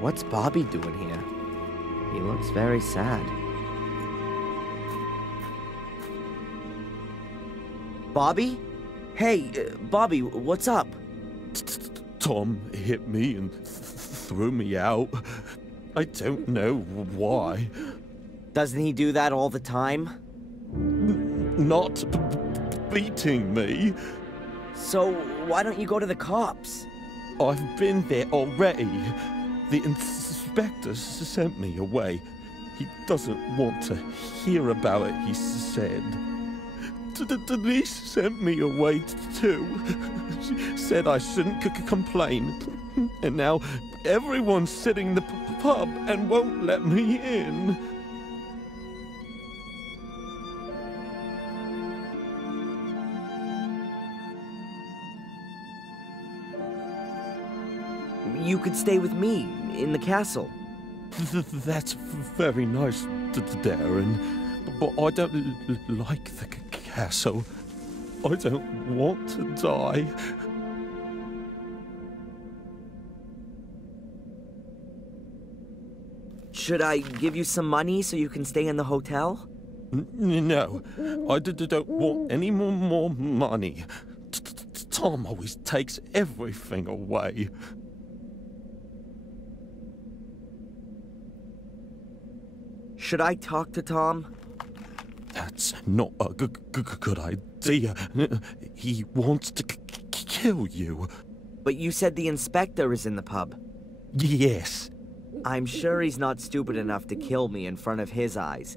What's Bobby doing here? He looks very sad. Bobby? Hey, Bobby, what's up? Tom hit me and threw me out. I don't know why. Doesn't he do that all the time? Not beating me. So, why don't you go to the cops? I've been there already. The inspector sent me away. He doesn't want to hear about it, he said. Denise sent me away too. She said I shouldn't complain. And now everyone's sitting in the pub and won't let me in. You could stay with me in the castle. That's very nice, Darren. But I don't like the castle. I don't want to die. Should I give you some money so you can stay in the hotel? No, I don't want any more money. Tom always takes everything away. Should I talk to Tom? That's not a good idea. He wants to kill you. But you said the inspector is in the pub. Yes. I'm sure he's not stupid enough to kill me in front of his eyes.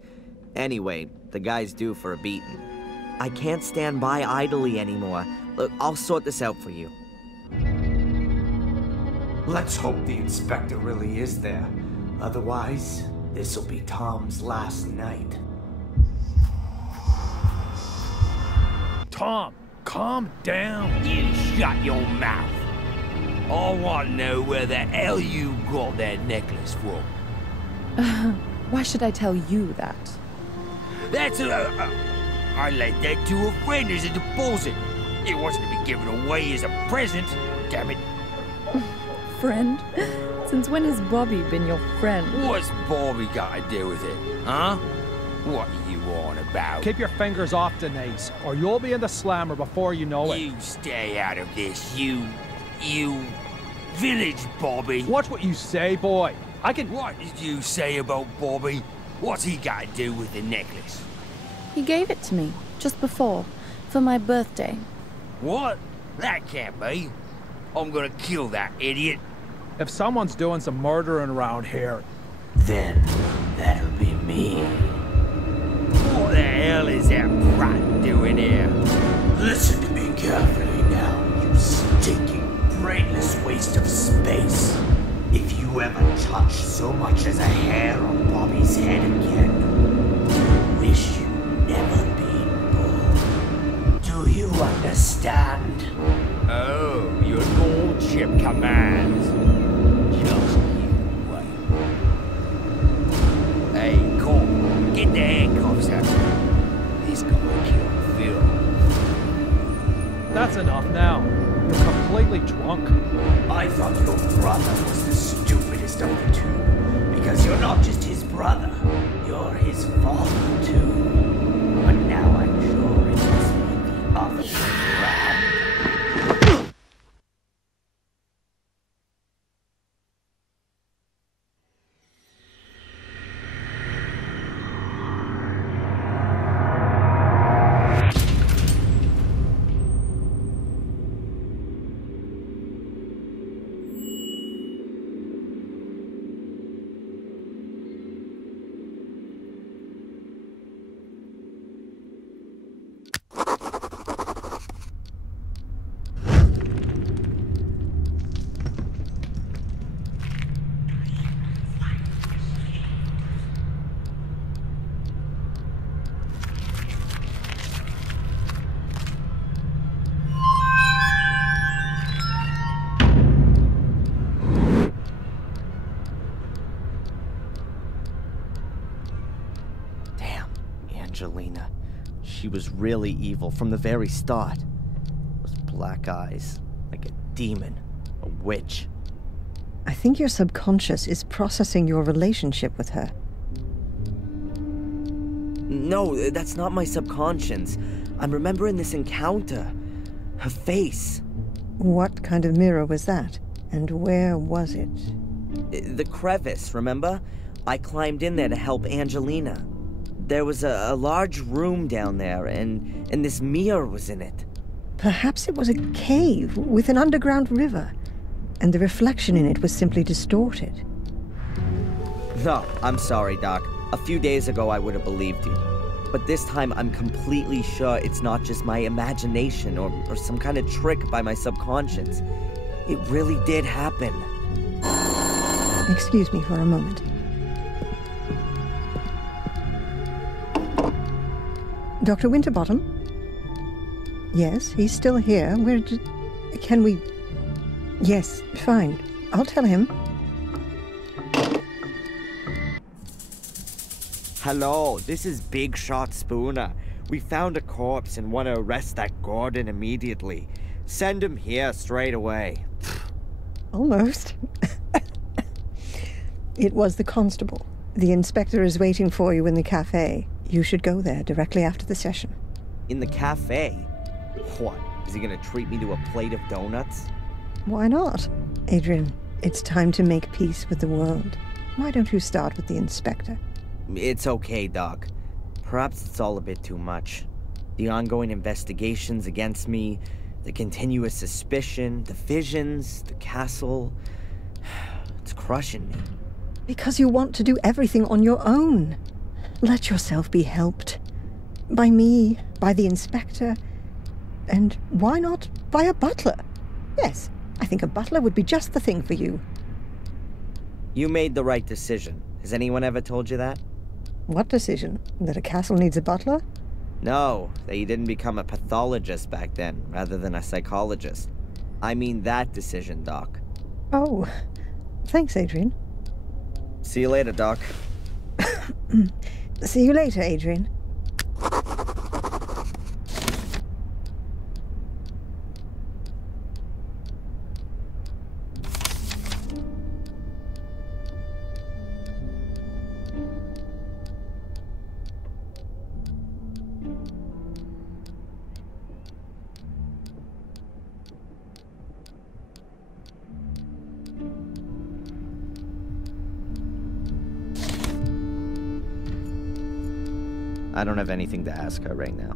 Anyway, the guy's due for a beating. I can't stand by idly anymore. Look, I'll sort this out for you. Let's hope the inspector really is there. Otherwise, this'll be Tom's last night. Tom, calm down. You shut your mouth. I want to know where the hell you got that necklace from. Why should I tell you that? That's I lent that to a friend as a deposit. It wasn't to be given away as a present. Damn it. Friend? Since when has Bobby been your friend? What's Bobby got to do with it, huh? What are you on about? Keep your fingers off Denise, or you'll be in the slammer before you know it. You stay out of this, you village Bobby. Watch what you say, boy. I can... What did you say about Bobby? What's he got to do with the necklace? He gave it to me, just before, for my birthday. What? That can't be. I'm gonna kill that idiot. If someone's doing some murdering around here... Then, that'll be me. What the hell is that brat doing here? Listen to me carefully now, you stinking, brainless waste of space. If you ever touch so much as a hair on Bobby's head again, I wish you'd never been born. Do you understand? Oh, your lordship commands. Just you wait. Hey, Cole, get the handcuffs out. This gonna kill Phil. That's enough now. You're completely drunk. I thought your brother was the stupidest of the two. Because you're not just his brother, you're his father too. But now I'm sure it must be the other way around. Angelina. She was really evil from the very start. Those black eyes, like a demon, a witch. I think your subconscious is processing your relationship with her. No, that's not my subconscious. I'm remembering this encounter. Her face. What kind of mirror was that? And where was it? The crevice, remember? I climbed in there to help Angelina. There was a large room down there, and this mirror was in it. Perhaps it was a cave with an underground river, and the reflection in it was simply distorted. No, I'm sorry, Doc. A few days ago I would have believed you. But this time I'm completely sure it's not just my imagination or some kind of trick by my subconscious. It really did happen. Excuse me for a moment. Dr. Winterbottom? Yes, he's still here. Can we... Yes, fine. I'll tell him. Hello, this is Big Shot Spooner. We found a corpse and want to arrest that Gordon immediately. Send him here straight away. Almost. It was the constable. The inspector is waiting for you in the cafe. You should go there directly after the session. In the cafe? What? Is he gonna treat me to a plate of donuts? Why not? Adrian, it's time to make peace with the world. Why don't you start with the inspector? It's okay, Doc. Perhaps it's all a bit too much. The ongoing investigations against me, the continuous suspicion, the visions, the castle... It's crushing me. Because you want to do everything on your own. Let yourself be helped. By me, by the inspector, and why not by a butler? Yes, I think a butler would be just the thing for you. You made the right decision. Has anyone ever told you that? What decision? That a castle needs a butler? No, that you didn't become a pathologist back then, rather than a psychologist. I mean that decision, Doc. Oh, thanks, Adrian. See you later, Doc. See you later, Adrian. I don't have anything to ask her right now.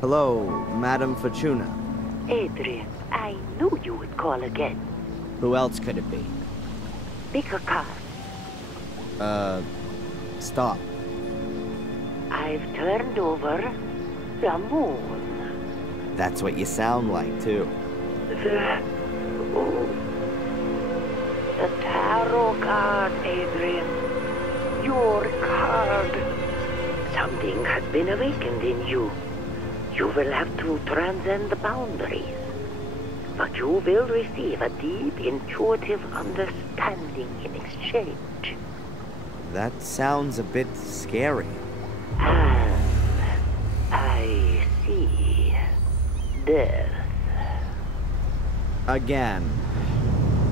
Hello, Madam Fortuna. Adrian, I knew you would call again. Who else could it be? Pick a card. Stop. I've turned over the moon. That's what you sound like, too. The tarot card, Adrian. Your card. Something has been awakened in you. You will have to transcend the boundaries. But you will receive a deep, intuitive understanding in exchange. That sounds a bit scary. And I see death. Again.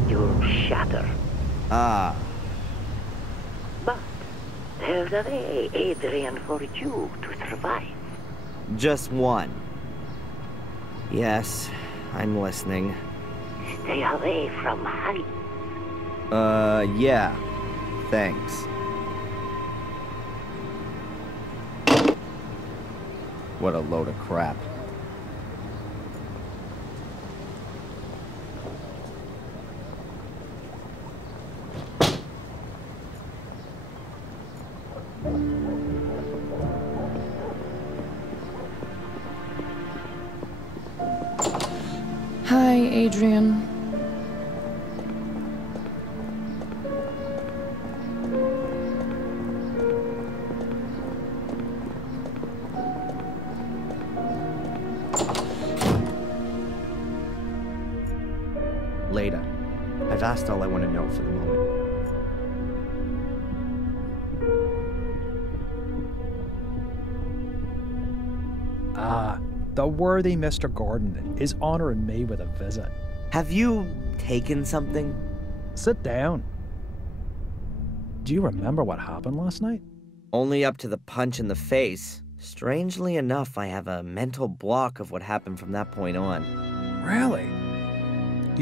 You'll shatter. Ah. But there's a way, Adrian, for you to survive. Just one. Yes, I'm listening. Stay away from heights. Yeah. Thanks. What a load of crap. Adrian. Later. I've asked all I want to know for the moment. The worthy Mr. Gordon is honoring me with a visit. Have you taken something? Sit down. Do you remember what happened last night? Only up to the punch in the face. Strangely enough, I have a mental block of what happened from that point on. Really?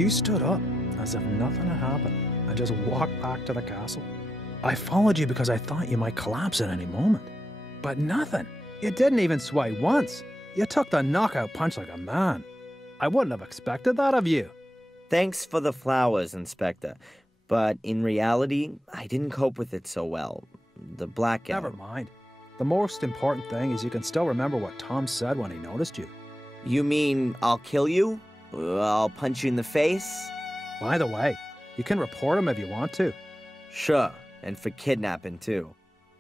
You stood up as if nothing had happened and just walked back to the castle. I followed you because I thought you might collapse at any moment. But nothing. You didn't even sway once. You took the knockout punch like a man. I wouldn't have expected that of you. Thanks for the flowers, Inspector. But in reality, I didn't cope with it so well. The blackout. Never mind. The most important thing is you can still remember what Tom said when he noticed you. You mean I'll kill you? I'll punch you in the face? By the way, you can report him if you want to. Sure, and for kidnapping too.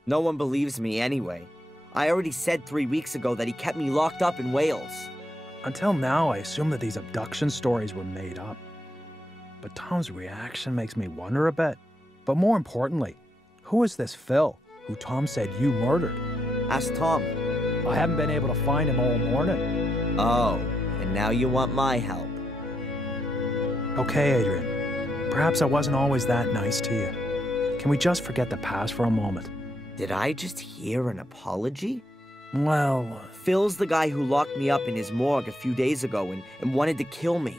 No one believes me anyway. I already said 3 weeks ago that he kept me locked up in Wales. Until now, I assumed that these abduction stories were made up. But Tom's reaction makes me wonder a bit. But more importantly, who is this Phil, who Tom said you murdered? Ask Tom. I haven't been able to find him all morning. Oh, and now you want my help. Okay, Adrian. Perhaps I wasn't always that nice to you. Can we just forget the past for a moment? Did I just hear an apology? Well... Phil's the guy who locked me up in his morgue a few days ago and wanted to kill me.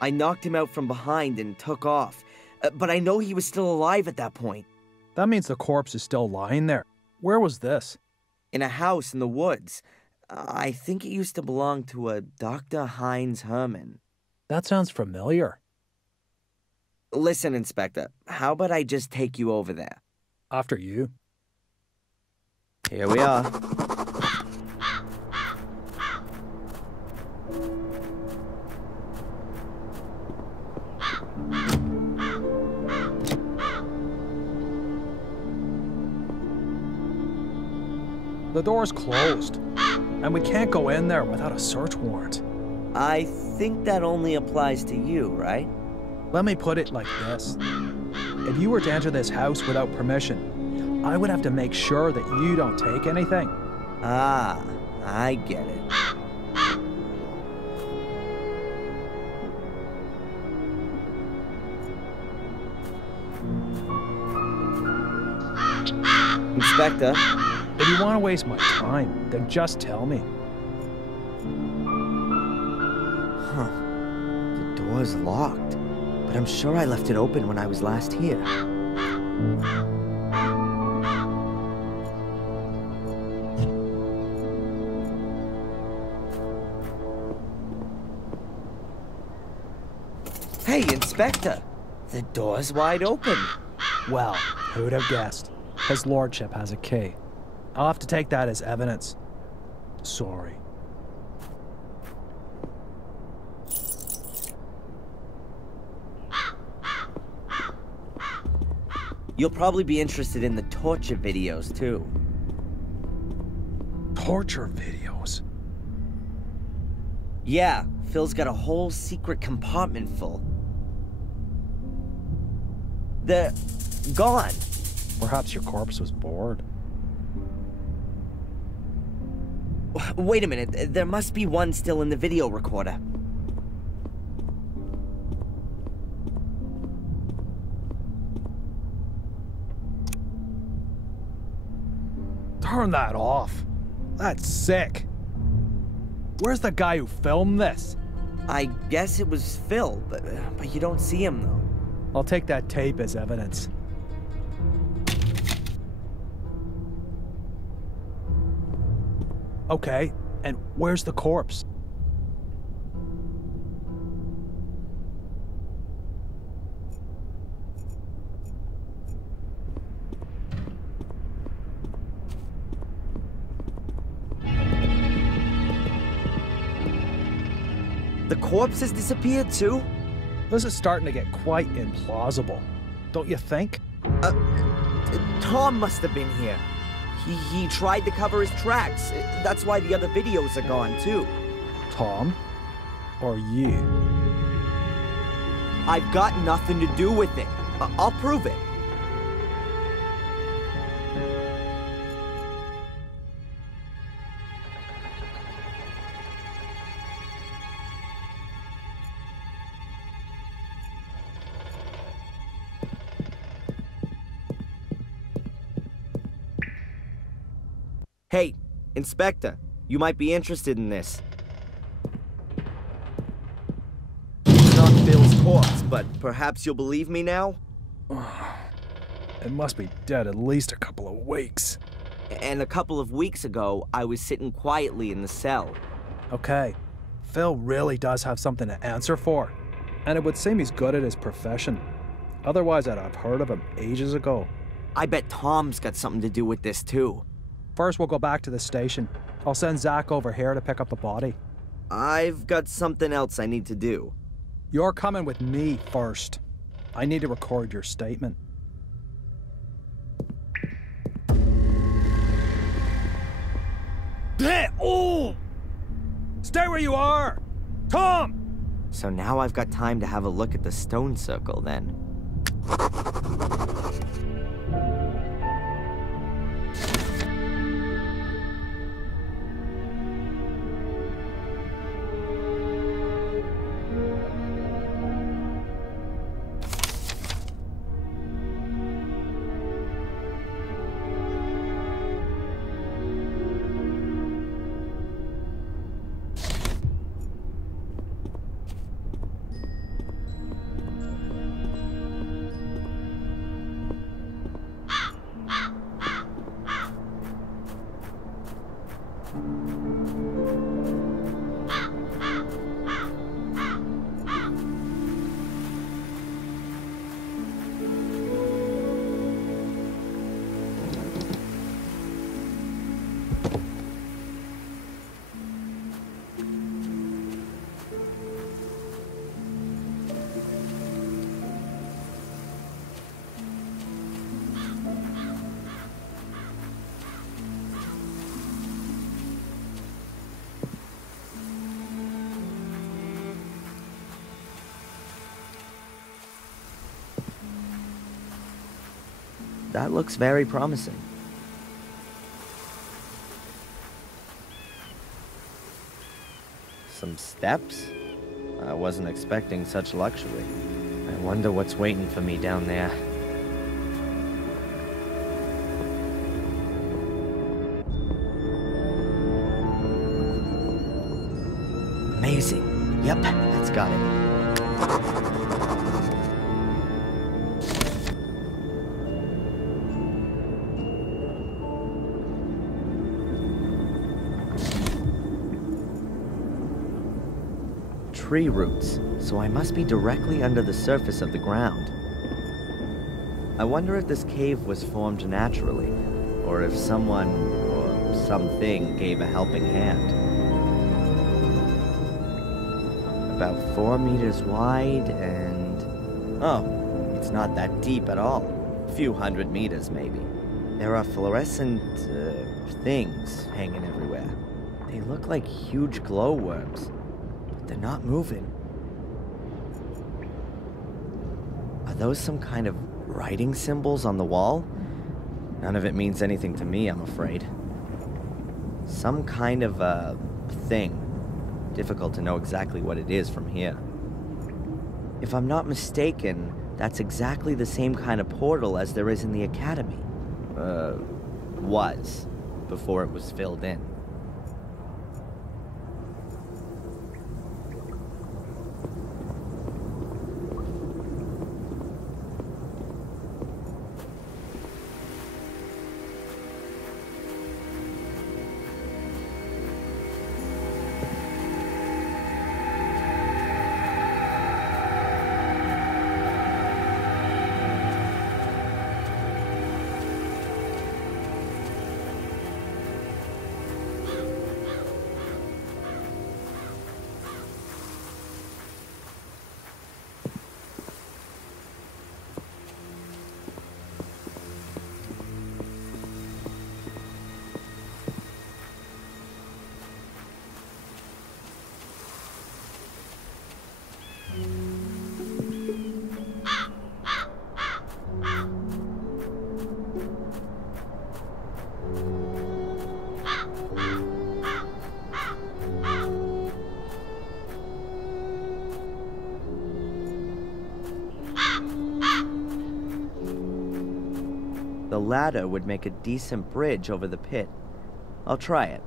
I knocked him out from behind and took off. But I know he was still alive at that point. That means the corpse is still lying there. Where was this? In a house in the woods. I think it used to belong to a Dr. Heinz Herman. That sounds familiar. Listen, Inspector, how about I just take you over there? After you. Here we are. The door's closed, and we can't go in there without a search warrant. I think that only applies to you, right? Let me put it like this. If you were to enter this house without permission, I would have to make sure that you don't take anything. Ah, I get it. Inspector. If you want to waste my time, then just tell me. Huh. The door's locked, but I'm sure I left it open when I was last here. Hey, Inspector! The door's wide open. Well, who'd have guessed? His lordship has a key. I'll have to take that as evidence. Sorry. You'll probably be interested in the torture videos, too. Torture videos? Yeah, Phil's got a whole secret compartment full. They're gone. Perhaps your corpse was bored. Wait a minute, there must be one still in the video recorder. Turn that off. That's sick. Where's the guy who filmed this? I guess it was Phil, but you don't see him, though. I'll take that tape as evidence. Okay, and where's the corpse? The corpse has disappeared too? This is starting to get quite implausible, don't you think? Tom must have been here. He tried to cover his tracks. That's why the other videos are gone too. Tom? Or you? I've got nothing to do with it. I'll prove it. Hey, Inspector, you might be interested in this. It's not Bill's corpse, but perhaps you'll believe me now? It must be dead at least a couple of weeks. And a couple of weeks ago, I was sitting quietly in the cell. Okay, Phil really does have something to answer for. And it would seem he's good at his profession. Otherwise, I'd have heard of him ages ago. I bet Tom's got something to do with this too. First, we'll go back to the station. I'll send Zach over here to pick up the body. I've got something else I need to do. You're coming with me first. I need to record your statement. Oh! Stay where you are! Tom! So now I've got time to have a look at the stone circle then. That looks very promising. Some steps? I wasn't expecting such luxury. I wonder what's waiting for me down there. Amazing. Yep, that's got it. Tree roots, so I must be directly under the surface of the ground. I wonder if this cave was formed naturally, or if someone or something gave a helping hand. About 4 meters wide and... oh, it's not that deep at all. A few 100 meters maybe. There are fluorescent things hanging everywhere. They look like huge glowworms. They're not moving. Are those some kind of writing symbols on the wall? None of it means anything to me, I'm afraid. Some kind of thing. Difficult to know exactly what it is from here. If I'm not mistaken, that's exactly the same kind of portal as there is in the academy. Was, before it was filled in. ladder would make a decent bridge over the pit. I'll try it.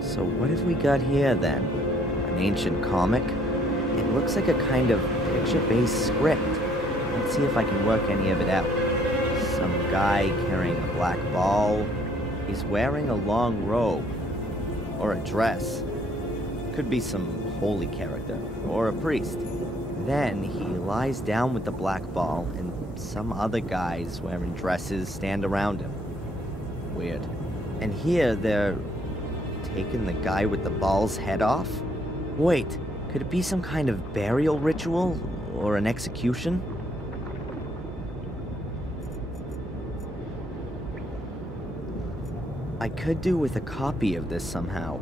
So what have we got here then? An ancient comic? It looks like a kind of picture-based script. Let's see if I can work any of it out. Some guy carrying a black ball. He's wearing a long robe. Or a dress. Could be some holy character. Or a priest. Then he lies down with the black ball and some other guys wearing dresses stand around him. Weird. And here they're taking the guy with the ball's head off? Wait, could it be some kind of burial ritual? Or an execution? I could do with a copy of this somehow,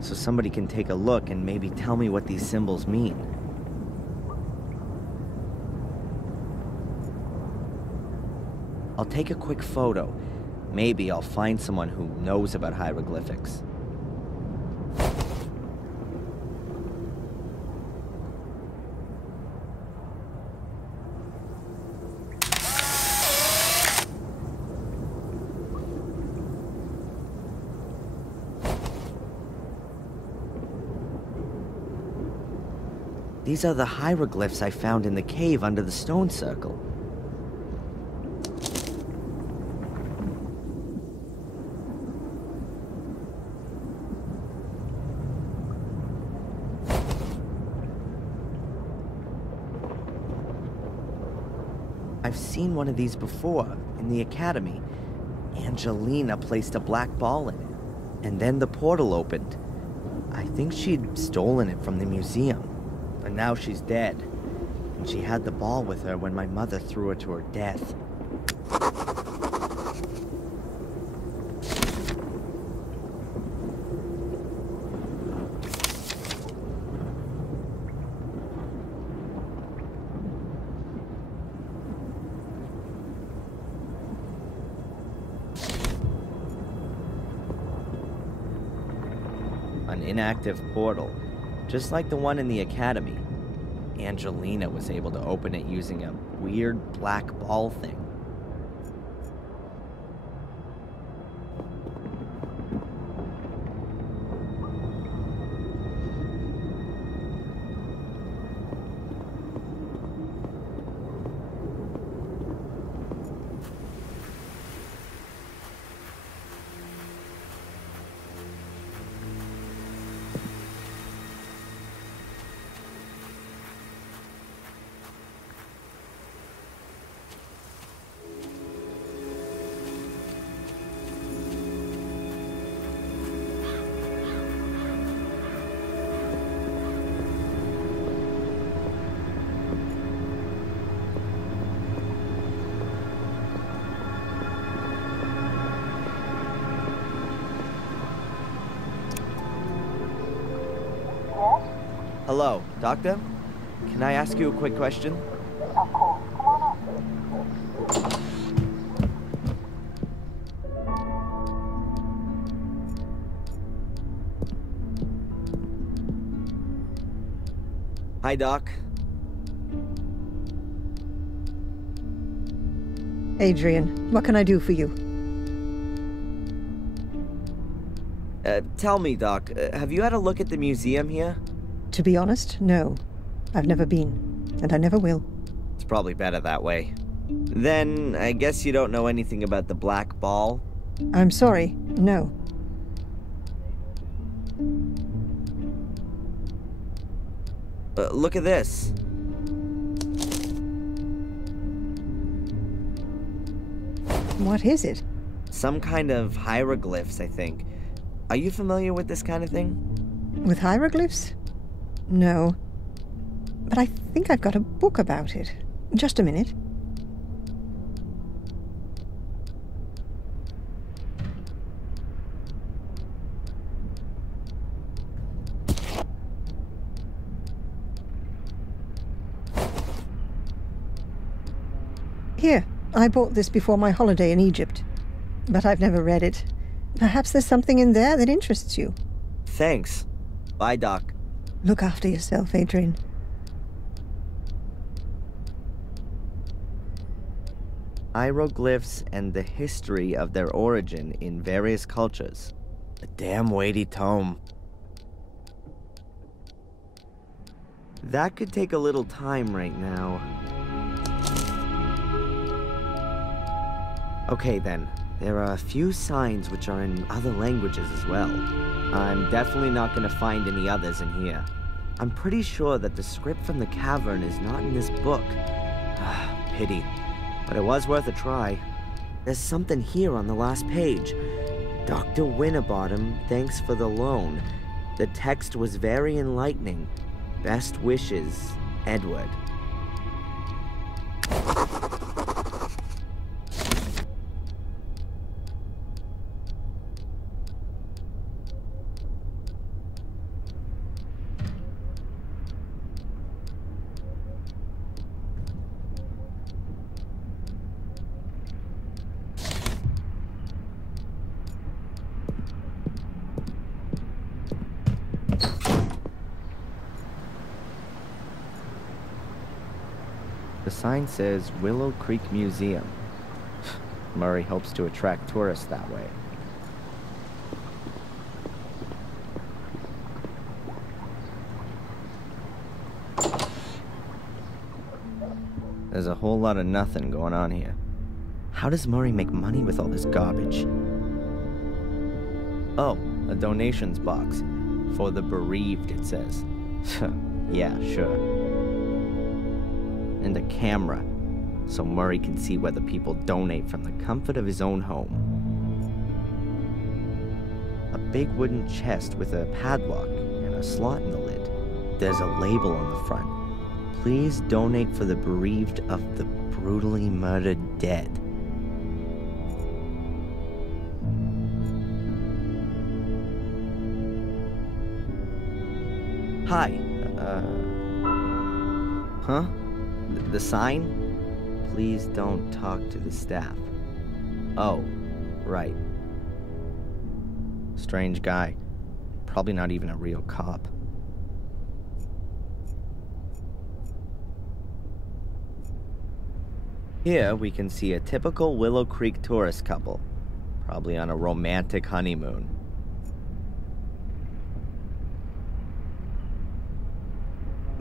so somebody can take a look and maybe tell me what these symbols mean. I'll take a quick photo. Maybe I'll find someone who knows about hieroglyphics. These are the hieroglyphs I found in the cave under the stone circle. I've seen one of these before, in the academy. Angelina placed a black ball in it, and then the portal opened. I think she'd stolen it from the museum. But now she's dead, and she had the ball with her when my mother threw her to her death. An inactive portal. Just like the one in the academy. Angelina was able to open it using a weird black ball thing. Hello, Doctor? Can I ask you a quick question? Of course. Come on up. Hi, Doc. Adrian, what can I do for you? Tell me, Doc, have you had a look at the museum here? To be honest, no. I've never been, and I never will. It's probably better that way. Then, I guess you don't know anything about the black ball? I'm sorry, no. Look at this. What is it? Some kind of hieroglyphs, I think. Are you familiar with this kind of thing? With hieroglyphs? No. But I think I've got a book about it. Just a minute. Here, I bought this before my holiday in Egypt, but I've never read it. Perhaps there's something in there that interests you. Thanks. Bye, Doc. Look after yourself, Adrian. Hieroglyphs and the history of their origin in various cultures. A damn weighty tome. That could take a little time right now. Okay then, there are a few signs which are in other languages as well. I'm definitely not gonna find any others in here. I'm pretty sure that the script from the cavern is not in this book. Pity. But it was worth a try. There's something here on the last page. Dr. Winterbottom, thanks for the loan. The text was very enlightening. Best wishes, Edward. The sign says Willow Creek Museum. Murray hopes to attract tourists that way. There's a whole lot of nothing going on here. How does Murray make money with all this garbage? Oh, a donations box. For the bereaved, it says. Yeah, sure. And a camera, so Murray can see whether people donate from the comfort of his own home. A big wooden chest with a padlock and a slot in the lid. There's a label on the front. Please donate for the bereaved of the brutally murdered dead. Hi, huh? The sign? Please don't talk to the staff. Oh, right. Strange guy. Probably not even a real cop. Here we can see a typical Willow Creek tourist couple. Probably on a romantic honeymoon.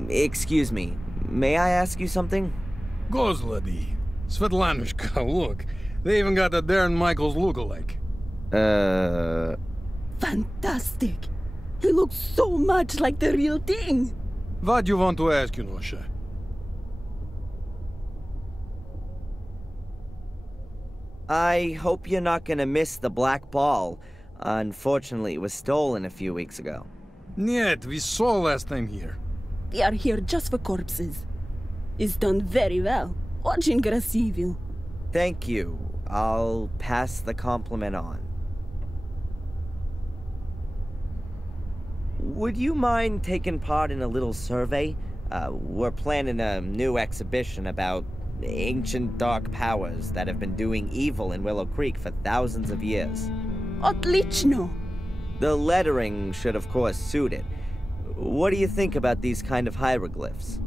Excuse me. May I ask you something? Gozlady. Svetlanushka, look. They even got a Darren Michaels lookalike. Fantastic. He looks so much like the real thing. What do you want to ask, Yunosha? I hope you're not gonna miss the black ball. Unfortunately, it was stolen a few weeks ago. Нет, we saw last time here. We are here just for corpses. It's done very well. Очень красиво. Thank you. I'll pass the compliment on. Would you mind taking part in a little survey? We're planning a new exhibition about ancient dark powers that have been doing evil in Willow Creek for thousands of years. Отлично. The lettering should of course suit it. What do you think about these kind of hieroglyphs?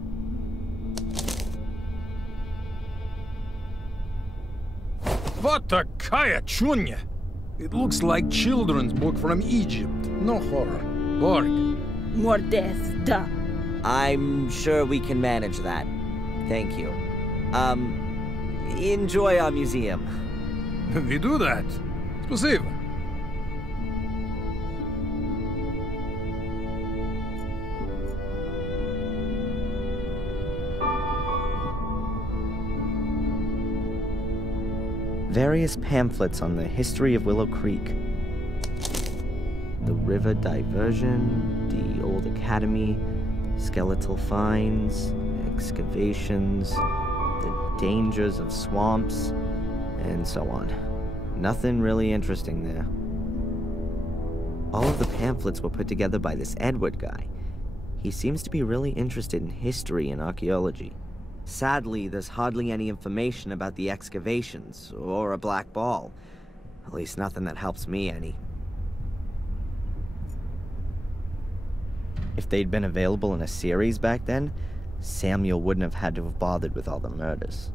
What a kaya chunya! It looks like children's book from Egypt. No horror. Boring. More death, duh. I'm sure we can manage that. Thank you. Enjoy our museum. We do that. Спасибо. Various pamphlets on the history of Willow Creek. The river diversion, the old academy, skeletal finds, excavations, the dangers of swamps, and so on. Nothing really interesting there. All of the pamphlets were put together by this Edward guy. He seems to be really interested in history and archaeology. Sadly, there's hardly any information about the excavations, or a black ball. At least nothing that helps me any. If they'd been available in a series back then, Samuel wouldn't have had to have bothered with all the murders.